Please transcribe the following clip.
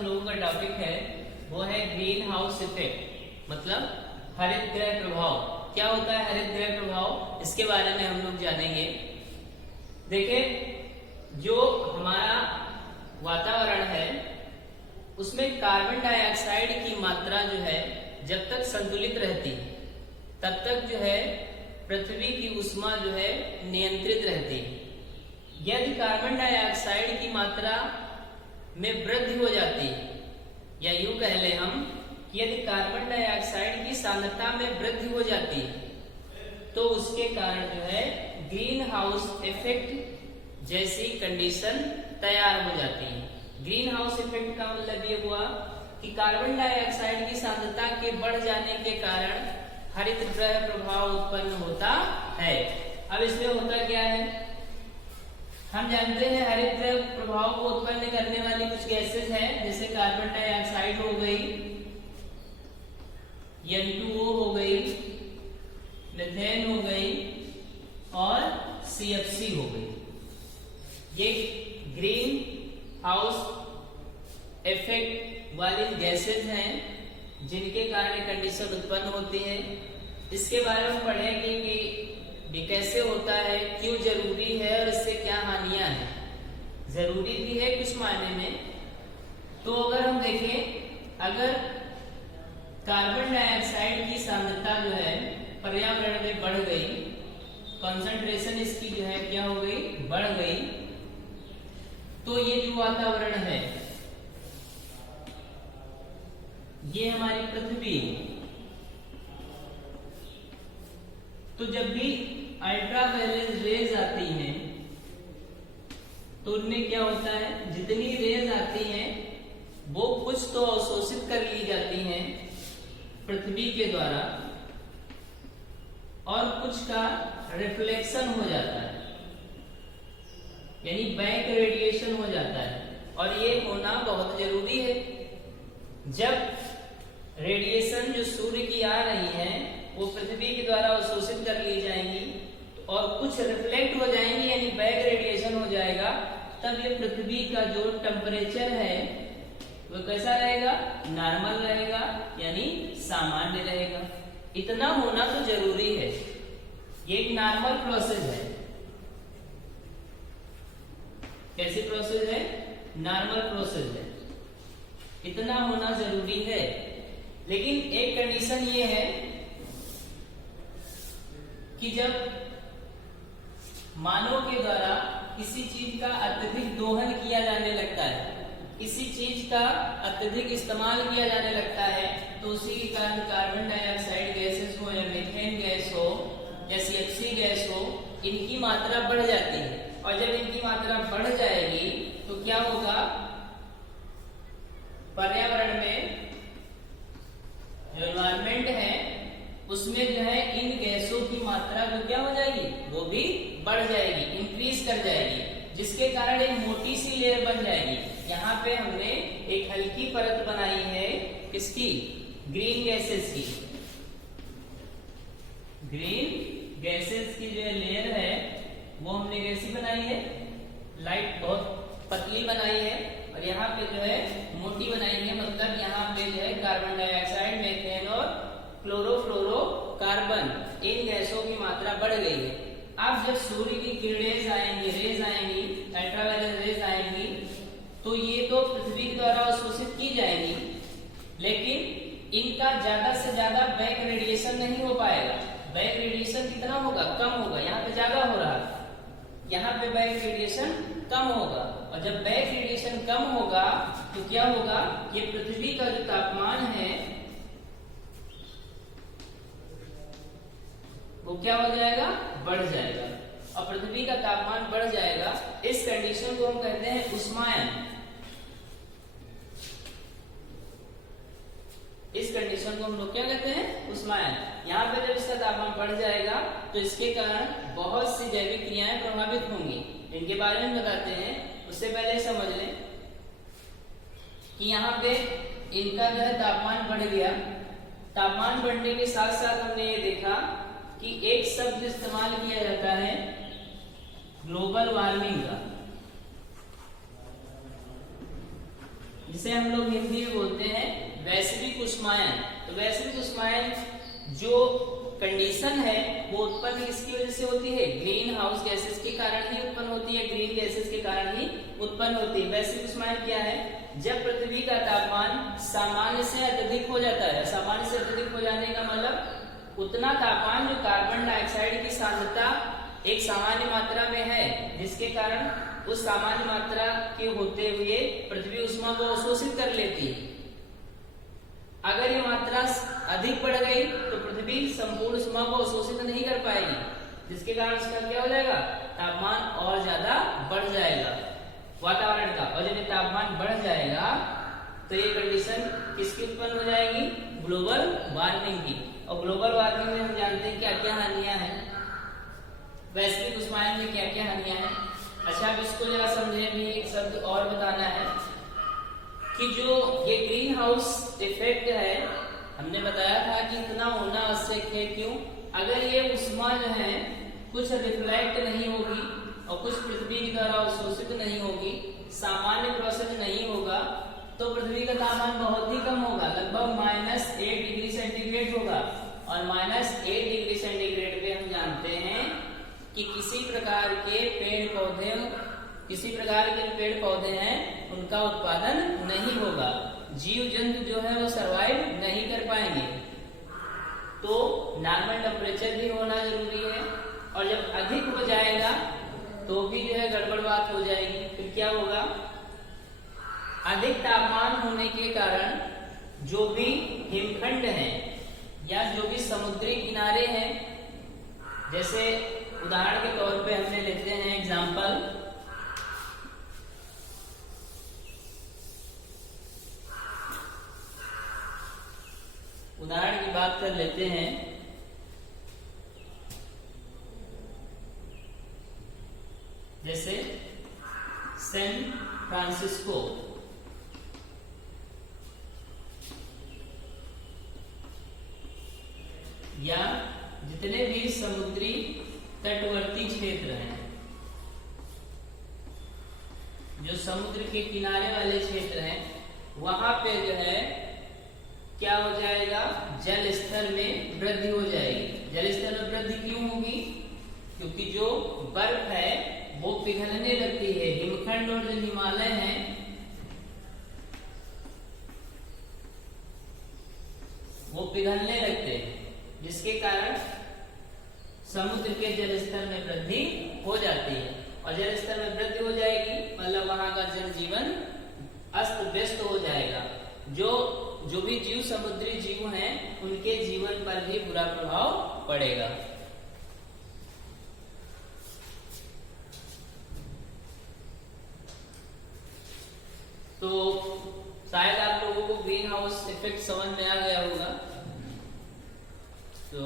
हम लोगों का टॉपिक है वो है ग्रीन हाउस इफेक्ट, मतलब हरित गृह प्रभाव। क्या होता है हरित गृह प्रभाव, इसके बारे में हम लोग जानेंगे। देखिए, जो हमारा वातावरण है उसमें कार्बन डाइऑक्साइड की मात्रा जो है जब तक संतुलित रहती है तब तक जो है पृथ्वी की ऊष्मा जो है नियंत्रित रहती है। यदि कार्बन डाइऑक्साइड की मात्रा में वृद्धि हो जाती है, या यूं कह ले हम कि यदि कार्बन डाइऑक्साइड की सांद्रता में वृद्धि हो जाती है तो उसके कारण जो है ग्रीन हाउस इफेक्ट जैसी कंडीशन तैयार हो जाती है। ग्रीन हाउस इफेक्ट का मतलब ये हुआ कि कार्बन डाइऑक्साइड की सांद्रता के बढ़ जाने के कारण हरित गृह प्रभाव उत्पन्न होता है। अब इसमें होता क्या है, हम जानते हैं हरित गृह प्रभाव को उत्पन्न करने वाली कुछ गैसेज हैं, जैसे कार्बन डाइऑक्साइड हो गई, N2O हो गई, मीथेन हो गई और CFC हो गई। ये ग्रीन हाउस इफेक्ट वाली गैसेज हैं जिनके कारण कंडीशन उत्पन्न होती है। इसके बारे में पढ़ेंगे कि ये कैसे होता है, क्यों जरूरी है और इससे क्या हानियां हैं। जरूरी भी है कुछ मायने में। तो अगर हम देखें, अगर कार्बन डाइऑक्साइड की सांद्रता जो है पर्यावरण में बढ़ गई, कंसंट्रेशन इसकी जो है क्या हो गई, बढ़ गई, तो ये जो वातावरण है ये हमारी पृथ्वी, तो जब भी अल्ट्रावायलेट रेज आती हैं तो उनमें क्या होता है, जितनी रेज आती हैं वो कुछ तो अवशोषित कर ली जाती हैं पृथ्वी के द्वारा और कुछ का रिफ्लेक्शन हो जाता है, यानी बैक रेडिएशन हो जाता है। और ये होना बहुत जरूरी है। जब रेडिएशन जो सूर्य की आ रही है वो पृथ्वी के द्वारा अवशोषित कर ली जाएंगी और कुछ रिफ्लेक्ट हो जाएंगी, यानी बैक रेडिएशन हो जाएगा, तब ये पृथ्वी का जो टेम्परेचर है वो कैसा रहेगा, नॉर्मल रहेगा, यानी सामान्य रहेगा। इतना होना तो जरूरी है, ये एक नॉर्मल प्रोसेस है। कैसी प्रोसेस है, नॉर्मल प्रोसेस है, इतना होना जरूरी है। लेकिन एक कंडीशन ये है कि जब मानव के द्वारा किसी चीज का अत्यधिक दोहन किया जाने लगता है, किसी चीज का अत्यधिक इस्तेमाल किया जाने लगता है, तो उसी के कारण कार्बन डाइऑक्साइड गैसेस हो या मीथेन गैस हो या CFC गैस हो, इनकी मात्रा बढ़ जाती है। और जब इनकी मात्रा बढ़ जाएगी तो क्या होगा, पर्यावरण में जो एनवायरमेंट है उसमें जो है इन गैसों की मात्रा जो क्या हो जाएगी, वो भी बढ़ जाएगी, इंक्रीज कर जाएगी, जिसके कारण एक मोटी सी लेयर बन जाएगी। यहाँ पे हमने एक हल्की परत बनाई है किसकी, ग्रीन गैसेस की। ग्रीन गैसेस की जो लेयर है वो हमने कैसी बनाई है, लाइट बहुत पतली बनाई है, और यहाँ पे जो है मोटी बनाई है। मतलब यहाँ पे जो है कार्बन डाइऑक्साइड, मीथेन और क्लोरोफ्लोरोकार्बन, इन गैसों की मात्रा बढ़ गई है। अब जब सूर्य की किरणें आएंगी, रेज आएंगी, अल्ट्रावायलेट रेज आएंगी, तो ये तो पृथ्वी के द्वारा अवशोषित की जाएंगी, लेकिन इनका ज्यादा से ज्यादा बैक रेडिएशन नहीं हो पाएगा। बैक रेडिएशन कितना होगा, कम होगा। यहाँ पे ज्यादा हो रहा है, यहाँ पे बैक रेडिएशन कम होगा। और जब बैक रेडिएशन कम होगा तो क्या होगा, ये पृथ्वी का जो तापमान है वो क्या हो जाएगा, बढ़ जाएगा। और पृथ्वी का तापमान बढ़ जाएगा, इस कंडीशन को हम कहते हैं उष्मायन। इस कंडीशन को हम लोग क्या कहते हैं, उष्मायन। यहाँ पे जब इसका तापमान बढ़ जाएगा तो इसके कारण बहुत सी जैविक क्रियाएं प्रभावित होंगी, इनके बारे में बताते हैं। उससे पहले समझ लें कि यहाँ पे इनका जो है तापमान बढ़ गया। तापमान बढ़ने के साथ साथ हमने ये देखा कि एक शब्द इस्तेमाल किया जाता है ग्लोबल वार्मिंग का। जिसे हम लोग हिंदी में बोलते हैं वैश्विक उष्मायन। तो वैश्विक उष्मायन जो कंडीशन है वो उत्पन्न किसकी वजह से होती है? ग्रीन हाउस गैसेस के कारण ही उत्पन्न होती है, ग्रीन गैसेस के कारण ही उत्पन्न होती है। वैश्विक उष्मायन क्या है? जब पृथ्वी का तापमान सामान्य से अत्यधिक हो जाता है। सामान्य से अत्यधिक हो जाने का मतलब उतना तापमान जो कार्बन डाइऑक्साइड की सांद्रता एक सामान्य मात्रा में है, जिसके कारण उस सामान्य मात्रा के होते हुए पृथ्वी उष्मा को अवशोषित कर लेती है। अगर ये मात्रा अधिक बढ़ गई तो पृथ्वी संपूर्ण उष्मा को अवशोषित नहीं कर पाएगी, जिसके कारण उसका क्या हो जाएगा? तापमान और ज्यादा बढ़ जाएगा वातावरण का। और जब ये तापमान बढ़ जाएगा तो ये कंडीशन किसकी उत्पन्न हो जाएगी? ग्लोबल वार्मिंग की। और ग्लोबल वार्मिंग में हम जानते हैं क्या क्या हानियां हैं, वैश्विक उष्मायन में क्या क्या हानियां हैं। अच्छा, अब इसको जरा समझे। भी एक शब्द और बताना है कि जो ये ग्रीन हाउस इफेक्ट है, हमने बताया था कि इतना होना आवश्यक है। क्यों? अगर ये उष्मा जो है कुछ रिफ्लेक्ट नहीं होगी और कुछ पृथ्वी की द्वारा अवशोषित नहीं होगी, सामान्य प्रोसेस नहीं होगा, तो पृथ्वी का तापमान बहुत ही कम होगा, लगभग -8 डिग्री सेंटीग्रेड होगा। और -8 डिग्री सेंटीग्रेड पे हम जानते हैं कि किसी प्रकार के पेड़ पौधे हैं उनका उत्पादन नहीं होगा, जीव जंतु जो है वो सरवाइव नहीं कर पाएंगे। तो नॉर्मल टेम्परेचर भी होना जरूरी है। और जब अधिक हो जाएगा तो भी जो है गड़बड़ बात हो जाएगी। फिर क्या होगा? अधिक तापमान होने के कारण जो भी हिमखंड हैं या जो भी समुद्री किनारे हैं, जैसे उदाहरण के तौर पे हमने लेते हैं एग्जांपल, उदाहरण की बात कर लेते हैं, जैसे सैन फ्रांसिस्को, या जितने भी समुद्री तटवर्ती क्षेत्र हैं, जो समुद्र के किनारे वाले क्षेत्र हैं, वहां पे जो है क्या हो जाएगा? जल स्तर में वृद्धि हो जाएगी। जल स्तर में वृद्धि क्यों होगी? क्योंकि जो बर्फ है वो पिघलने लगती है। हिमखंड और जो हिमालय हैं वो पिघलने लगते हैं, जिसके कारण समुद्र के जल स्तर में वृद्धि हो जाती है। और जल स्तर में वृद्धि हो जाएगी मतलब वहां का जनजीवन अस्त व्यस्त हो जाएगा। जो भी जीव समुद्री जीव हैं उनके जीवन पर भी बुरा प्रभाव पड़ेगा। तो शायद आप लोगों को ग्रीन हाउस इफेक्ट समझ में आ गया होगा। तो